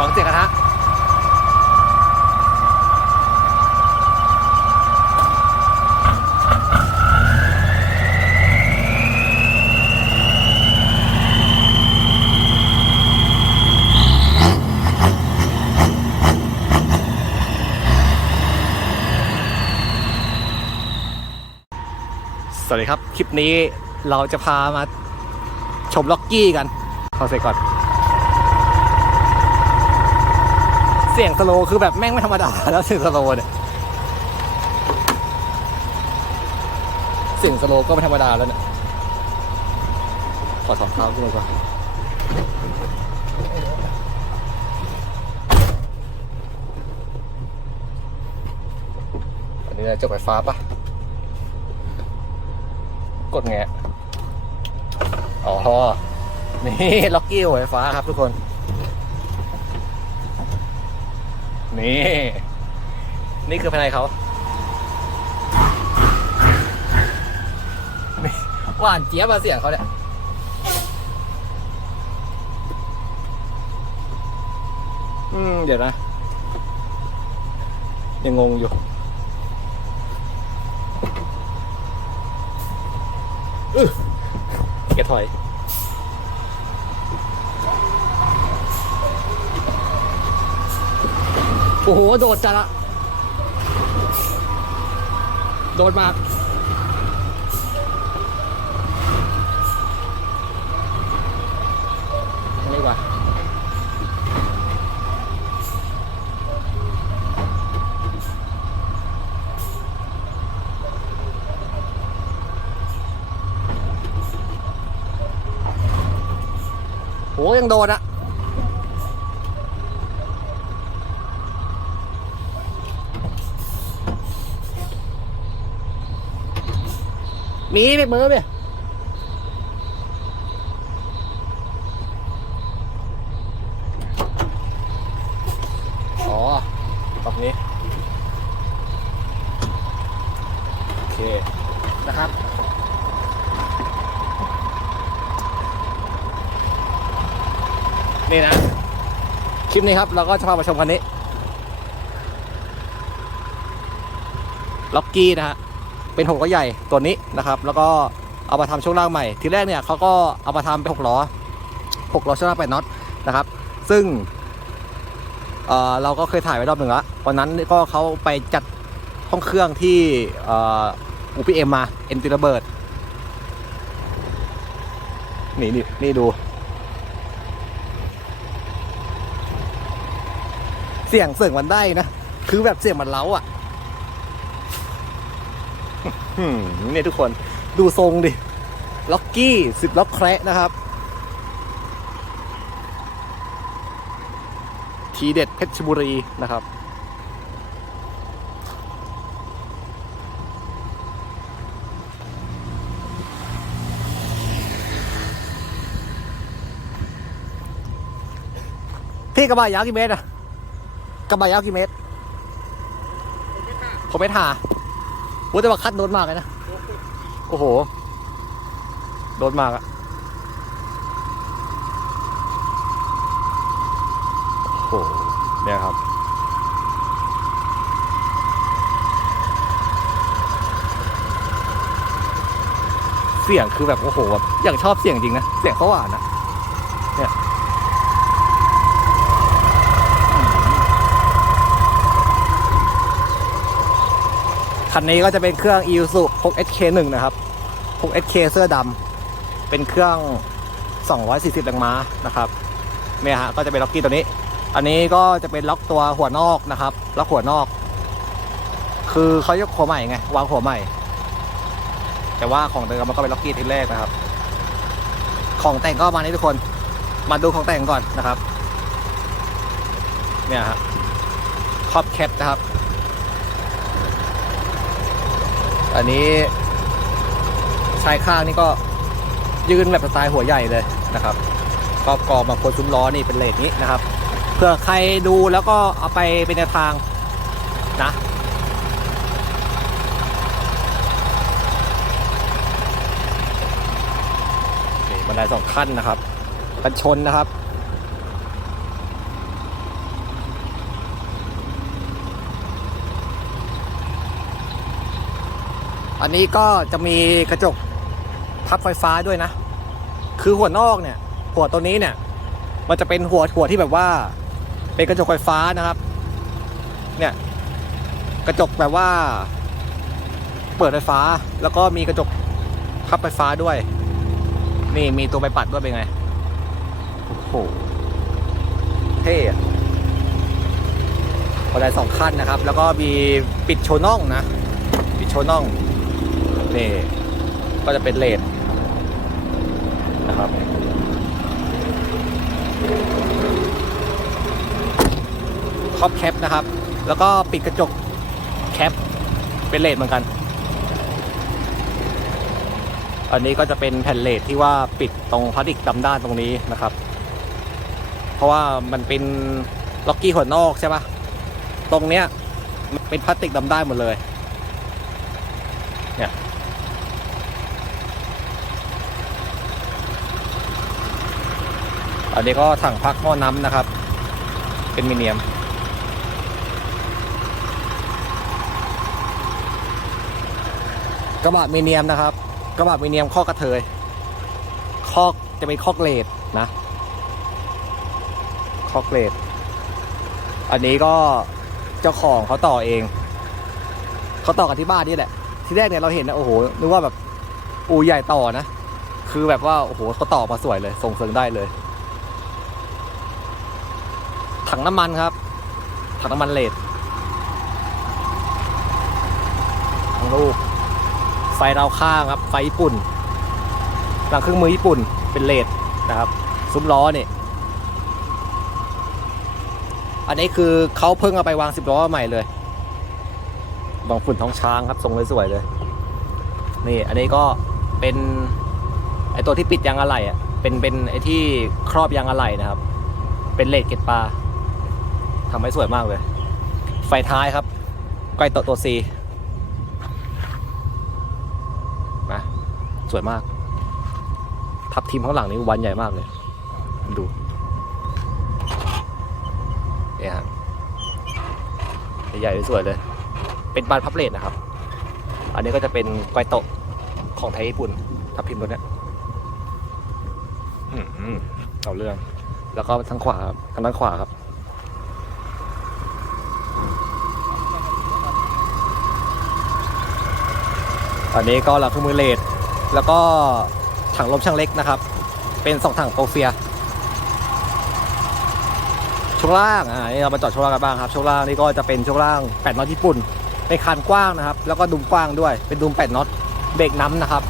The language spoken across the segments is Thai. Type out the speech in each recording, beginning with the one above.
ฟังเสียงกันฮะสวัสดีครับ คลิปนี้เราจะพามาชมล็อกกี้กัน เข้าเสร็จก่อน เสียงสโลคือแบบแม่งไม่ธรรมดาแล้วเสียงสโลเนี่ยเสียงสโลก็ไม่ธรรมดาแล้วเนี่ยขอถอดเท้าขึ้นมาก่อนอันนี้จบไฟฟ้าปะกดไงอะอ๋อนี่ล็อกกี้หัวไฟฟ้าครับทุกคน นี่ นี่คือภายในเขาหวานเจี๊ยบมาเสียงเขาเนี่ยอืม เดี๋ยวนะ ยังงงอยู่เกียถอย โอ้โห โดดจัดละ โดดมากนี่ว่ะโหยังโดดอะ มีเบมือไปอ๋อตรงนี้ โอเค นะครับ นี่นะ คลิปนี้ครับ เราก็จะพามาชมคันนี้ ล็อกกี้นะฮะ เป็นหกล้อใหญ่ตัวนี้นะครับ แล้วก็เอามาทำช่วงล่างใหม่ ทีแรกเนี่ยเขาก็เอามาทำเป็นหกล้อหกล้อช่วงล่างแปน็อตนะครับ ซึ่งเเราก็เคยถ่ายไว้รอบหนึ่งล้ววันนั้นก็เขาไปจัดห้องเครื่องที่เอ่อ UPM มมาเอ็นติระเบิดนี่นี่นี่ดู เสียงเสียงมันได้นะ คือแบบเสียงมันเล้าอะ เนี่ยทุกคนดูทรงดิ ล็อกกี้สิบล็อกแคระนะครับ ทีเด็ดเพชรบุรีนะครับพี่กระบะยาวกี่เมตรอะกระบะยาวกี่เมตรผมไม่ถ่า โอ้แต่ว่าคัดโดนมากเลยนะ โอ้โห โดนมากอะโอ้โหเนี่ยครับ เสียงคือแบบโอ้โหแบบอย่างชอบเสียงจริงนะ เสียงเขาหวานนะเนี่ย คันนี้ก็จะเป็นเครื่อง i s u 6SK1 นะครับ 6SK เสื้อดำเป็นเครื่อง 240แรงม้านะครับเนี่ยฮะก็จะเป็นล็อกกี้ตัวนี้ อันนี้ก็จะเป็นล็อกตัวหัวนอกนะครับ ล็อกหัวนอก คือเขายกหัวใหม่ไงวางหัวใหม่ แต่ว่าของเดิมมันก็เป็นล็อกกี้ทีแรกนะครับ ของแต่งก็มานี้ทุกคน มาดูของแต่งก่อนนะครับ เนี่ยฮะครอบแคปนะครับ อันนี้ชายข้างนี่ก็ยืนแบบสไตล์หัวใหญ่เลยนะครับกรอบกอบมาคนซุ้มล้อนี่เป็นเลทนี้นะครับ เพื่อใครดูแล้วก็เอาไปเป็นแนวทางนะนี่บันไดสองขั้นนะครับ กันชนนะครับ อันนี้ก็จะมีกระจกพับไฟฟ้าด้วยนะ คือหัวนอกเนี่ย หัวตัวนี้เนี่ย มันจะเป็นหัวหัวที่แบบว่า เป็นกระจกไฟฟ้านะครับ เนี่ย กระจกแบบว่า เปิดไฟฟ้า แล้วก็มีกระจกพับไฟฟ้าด้วย นี่มีตัวใบปัดด้วยเป็นไง โอ้โห เท่อะพอได้สองขั้นนะครับ แล้วก็มีปิดโชน่องนะ ปิดโชน่อง นี่ก็จะเป็นเลนนะครับครอบแคปนะครับ แล้วก็ปิดกระจกแคปเป็นเลนเหมือนกัน อันนี้ก็จะเป็นแผ่นเลดที่ว่าปิดตรงพลาสติกดำด้านตรงนี้นะครับ เพราะว่ามันเป็นล็อกกี้หัวนอกใช่ปะตรงเนี้ยเป็นพลาสติกดำด้านหมดเลย เนี่ย อันนี้ก็ถังพักหม้อน้ำนะครับ เป็นมิเนียม กระบะมิเนียมนะครับ กระบะมิเนียมข้อกระเทยคอกจะเป็นคอกเลดนะคอกเลดอันนี้ก็เจ้าของเขาต่อเอง เขาต่อกันที่บ้านนี่แหละ ที่แรกเนี่ยเราเห็นนะโอ้โหนึกว่าแบบอูใหญ่ต่อนะ คือแบบว่าโอ้โหเขาต่อมาสวยเลยส่งเสริมได้เลย ถังน้ำมันครับ ถังน้ำมันเลดทั้งลูก ไฟเราวข้างครับ ไฟญี่ปุ่น หลังเครื่องมือญี่ปุ่นเป็นเลดนะครับ ซุ้มล้อเนี่ยอันนี้คือเขาเพิ่งเอาไปวางสิบล้อใหม่เลยบางฝุ่นท้องช้างครับทรงสวยๆเลย นี่อันนี้ก็เป็นไอตัวที่ปิดยางอะไหล่อะเป็นเป็นไอที่ครอบยางอะไหล่นะครับ เป็นเลดเกตปลา ทำให้สวยมากเลย ไฟท้ายครับไกลตัวตัวซีนะสวยมาก ทับทีมข้างหลังนี่วันใหญ่มากเลย ดูเนี่ยฮะใหญ่ๆสวยเลย เป็นบานพับเลทนะครับ อันนี้ก็จะเป็นไกโตะของไทยญี่ปุ่น ทับพิมพ์ตัวเนี้ยเอาเรื่อง แล้วก็ทางขวาครับทางด้านขวาครับ อันนี้ก็หลังเครื่องมือเลดแล้วก็ถังลมช่างเล็กนะครับ เป็นสองถังโปรเฟียช่วงล่างอ่านี่เรามาจอดช่วงล่างกันบ้างครับช่วงล่างนี่ก็จะเป็นช่วงล่าง8น็อตญี่ปุ่นเป็นคันกว้างนะครับ แล้วก็ดุมกว้างด้วย เป็นดุม8น็อตเบรกน้ำนะครับ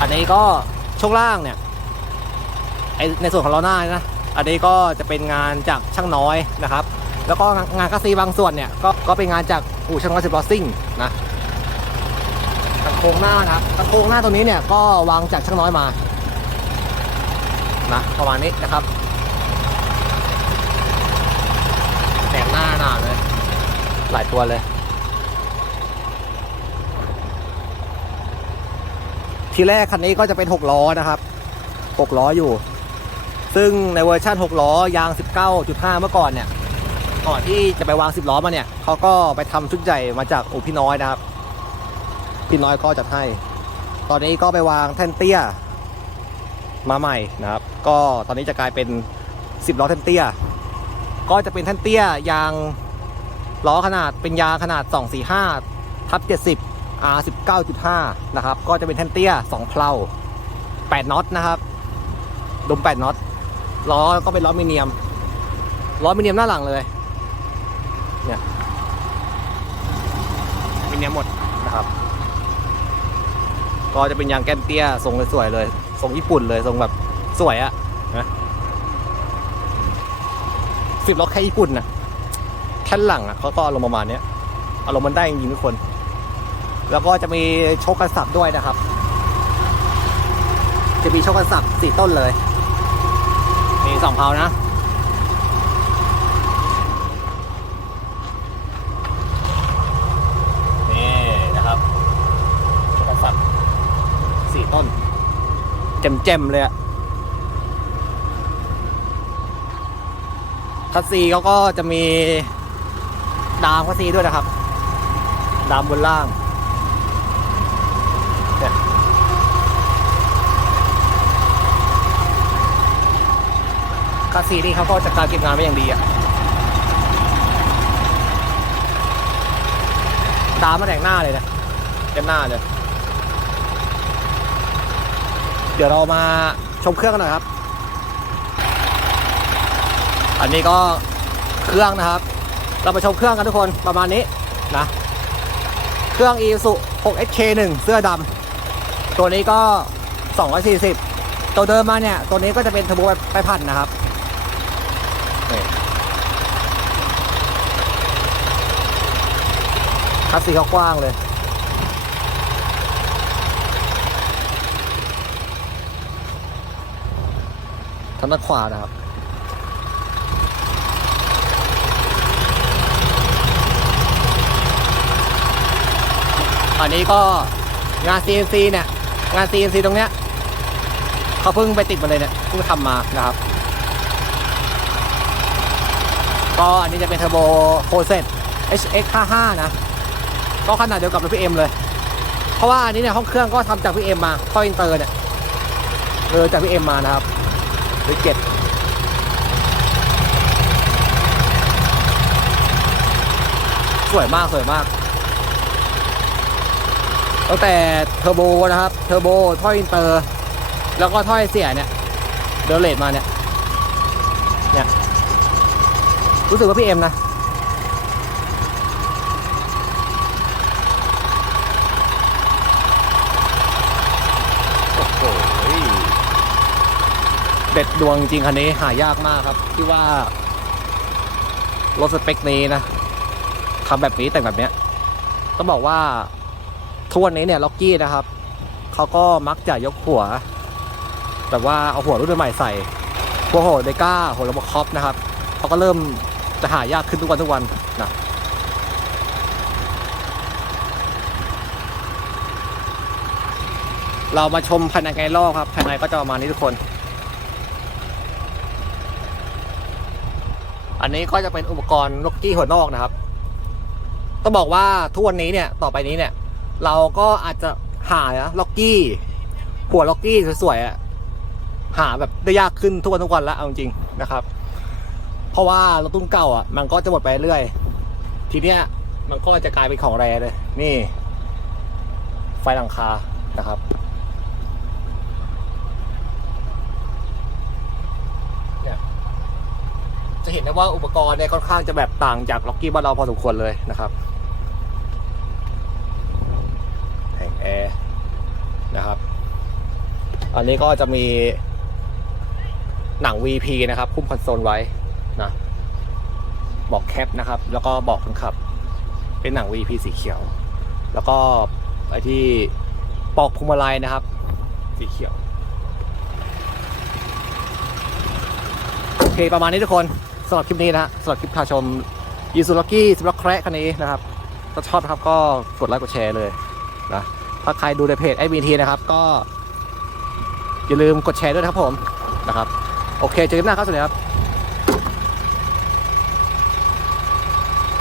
อันนี้ก็ช่วงล่างเนี่ยในส่วนของล้อหน้านะอันนี้ก็จะเป็นงานจากช่างน้อยนะครับ แล้วก็งานคัสซีบางส่วนเนี่ยก็ก็เป็นงานจากอู่ช่างน้อยสิบล้อซิ่งนะตะโครงหน้านะครับตะโครงหน้าตรงนี้เนี่ยก็วางจากช่างน้อยมานะประมาณนี้นะครับแต่งหน้าหนาเลย หลายตัวเลยทีแรกคันนี้ก็จะเป็น6ล้อนะครับ6ล้ออยู่ ซึ่งในเวอร์ชัน6ล้อยาง 19.5 เมื่อก่อนเนี่ย ก่อนที่จะไปวาง10ล้อมาเนี่ยเขาก็ไปทำชุดใหญ่มาจากอู่พี่น้อยนะครับ พี่น้อยก็จัดให้ ตอนนี้ก็ไปวางแท่นเตี้ย มาใหม่นะครับ ก็ตอนนี้จะกลายเป็น10ล้อแท่นเตี้ย ก็จะเป็นแท่นเตี้ยยางล้อขนาดเป็นยางขนาด 245ทับ70 R 19.5นะครับ ก็จะเป็นแท่นเตี้ย2เพลา8น็อตนะครับ ดม 8น็อตล้อก็เป็นล้อมิเนียมล้อมิเนียมหน้าหลังเลย มิเนียมหมดนะครับ ก็จะเป็นยางแก้มเตี้ยทรงสวยๆเลยทรงญี่ปุ่นเลยทรงแบบสวยอะนะสิบล้อแค่ญี่ปุ่นนะแค่หลังอะเขาก็อารมณ์ประมาณเนี้ยอารมณ์มันได้จริงทุกคน แล้วก็จะมีโชคกันสับด้วยนะครับ จะมีโชคกันสับสี่ต้นเลยมีสองเพานะ นี่นะครับโชคกันสับสี่ต้น เจ็มๆเลยอะคัสซีเขาก็จะมีดามคัสซีด้วยนะครับดำบนล่างเนี่ยคาสีนี่เขาก็จัดการเก็บงานไว้อย่างดีอะดามมาแต่งหน้าเลยนะเต็มหน้าเลย เดี๋ยวเรามาชมเครื่องกันหน่อยครับ อันนี้ก็เครื่องนะครับ เรามาชมเครื่องกันทุกคนประมาณนี้นะ เครื่อง i s u 6SK1 เสื้อดำตัวนี้ก็ 240 ตัวเดิมมาเนี่ย ตัวนี้ก็จะเป็นเทอร์โบไปพันนะครับคัสซีเขากว้างเลยางด้านขวานะครับอันนี้ก็งาน CNC เนี่ย งาน CNC ตรงเนี้ยเขาเพิ่งไปติดมาเลยเนี่ยเพิ่งทำมานะครับ ก็อันนี้จะเป็นเทอร์โบโ o เซต HX 55 นะ ก็ขนาดเดียวกับรถพี่เอ็มเลย เพราะว่าอันนี้เนี่ยห้องเครื่องก็ทำจากพี่เอ็มมาข้ออินเตอร์เนี่ยเออจากพี่เอ็มมานะครับ หรือเจ็ดสวยมาก สวยมาก ตั้งแต่เทอร์โบนะครับ เทอร์โบท่ออินเตอร์ แล้วก็ท่อยเสียเนี่ย เดลเลตมาเนี่ย เนี่ย รู้สึกว่าพี่เอ็มนะ โอ้โห เด็ดดวงจริงคันนี้หายากมากครับ ที่ว่ารถสเปคนี้นะทำแบบนี้แต่งแบบเนี้ยต้องบอกว่าทุกวันนี้เนี่ยล็อกกี้นะครับเขาก็มักจะยกหัว แบบว่าเอาหัวรุ่นใหม่ใส่หัวโหดเดก้าหัวระบบคอปนะครับเขาก็เริ่มจะหายากขึ้นทุกวันทุกวันนะเรามาชมภายในไกลอบครับภายในก็จะประมาณนี้ทุกคน อันนี้ก็จะเป็นอุปกรณ์ล็อกกี้หัวนอกนะครับ ต้องบอกว่าทุกวันนี้เนี่ยต่อไปนี้เนี่ย เราก็อาจจะหาล็อกกี้ หัวล็อกกี้สวยๆอะหาแบบได้ยากขึ้นทุกวันทุกวันแล้วเอาจริงๆนะครับ เพราะว่ารถตุ้นเก่าอะมันก็จะหมดไปเรื่อย ทีเนี้ยมันก็จะกลายเป็นของแรเลย นี่ ไฟหลังคานะครับ เนี่ยจะ เห็นได้ว่าอุปกรณ์เนี่ยค่อนข้างจะแบบต่างจากล็อกกี้บ้านเราพอสมควรเลยนะครับแผงแอร์นะครับ อันนี้ก็จะมีหนัง VP นะครับ คุ้มคอนโซลไว้นะบอกแคปนะครับ แล้วก็บอกคนขับ เป็นหนัง VP สีเขียว แล้วก็ไอที่ปอกพวงมาลัยนะครับ สีเขียว โอเค ประมาณนี้ทุกคน สำหรับคลิปนี้นะฮะสำหรับคลิปพาชมยูซูล็อกกี้สำหรับแคร์คันนี้นะครับถ้าชอบนะครับก็กดไลค์กดแชร์เลยนะถ้าใครดูในเพจไอบีทีนะครับ ก็อย่าลืมกดแชร์ด้วยนะครับผมนะครับ โอเคเจอกันหน้าครับสวัสดีครับ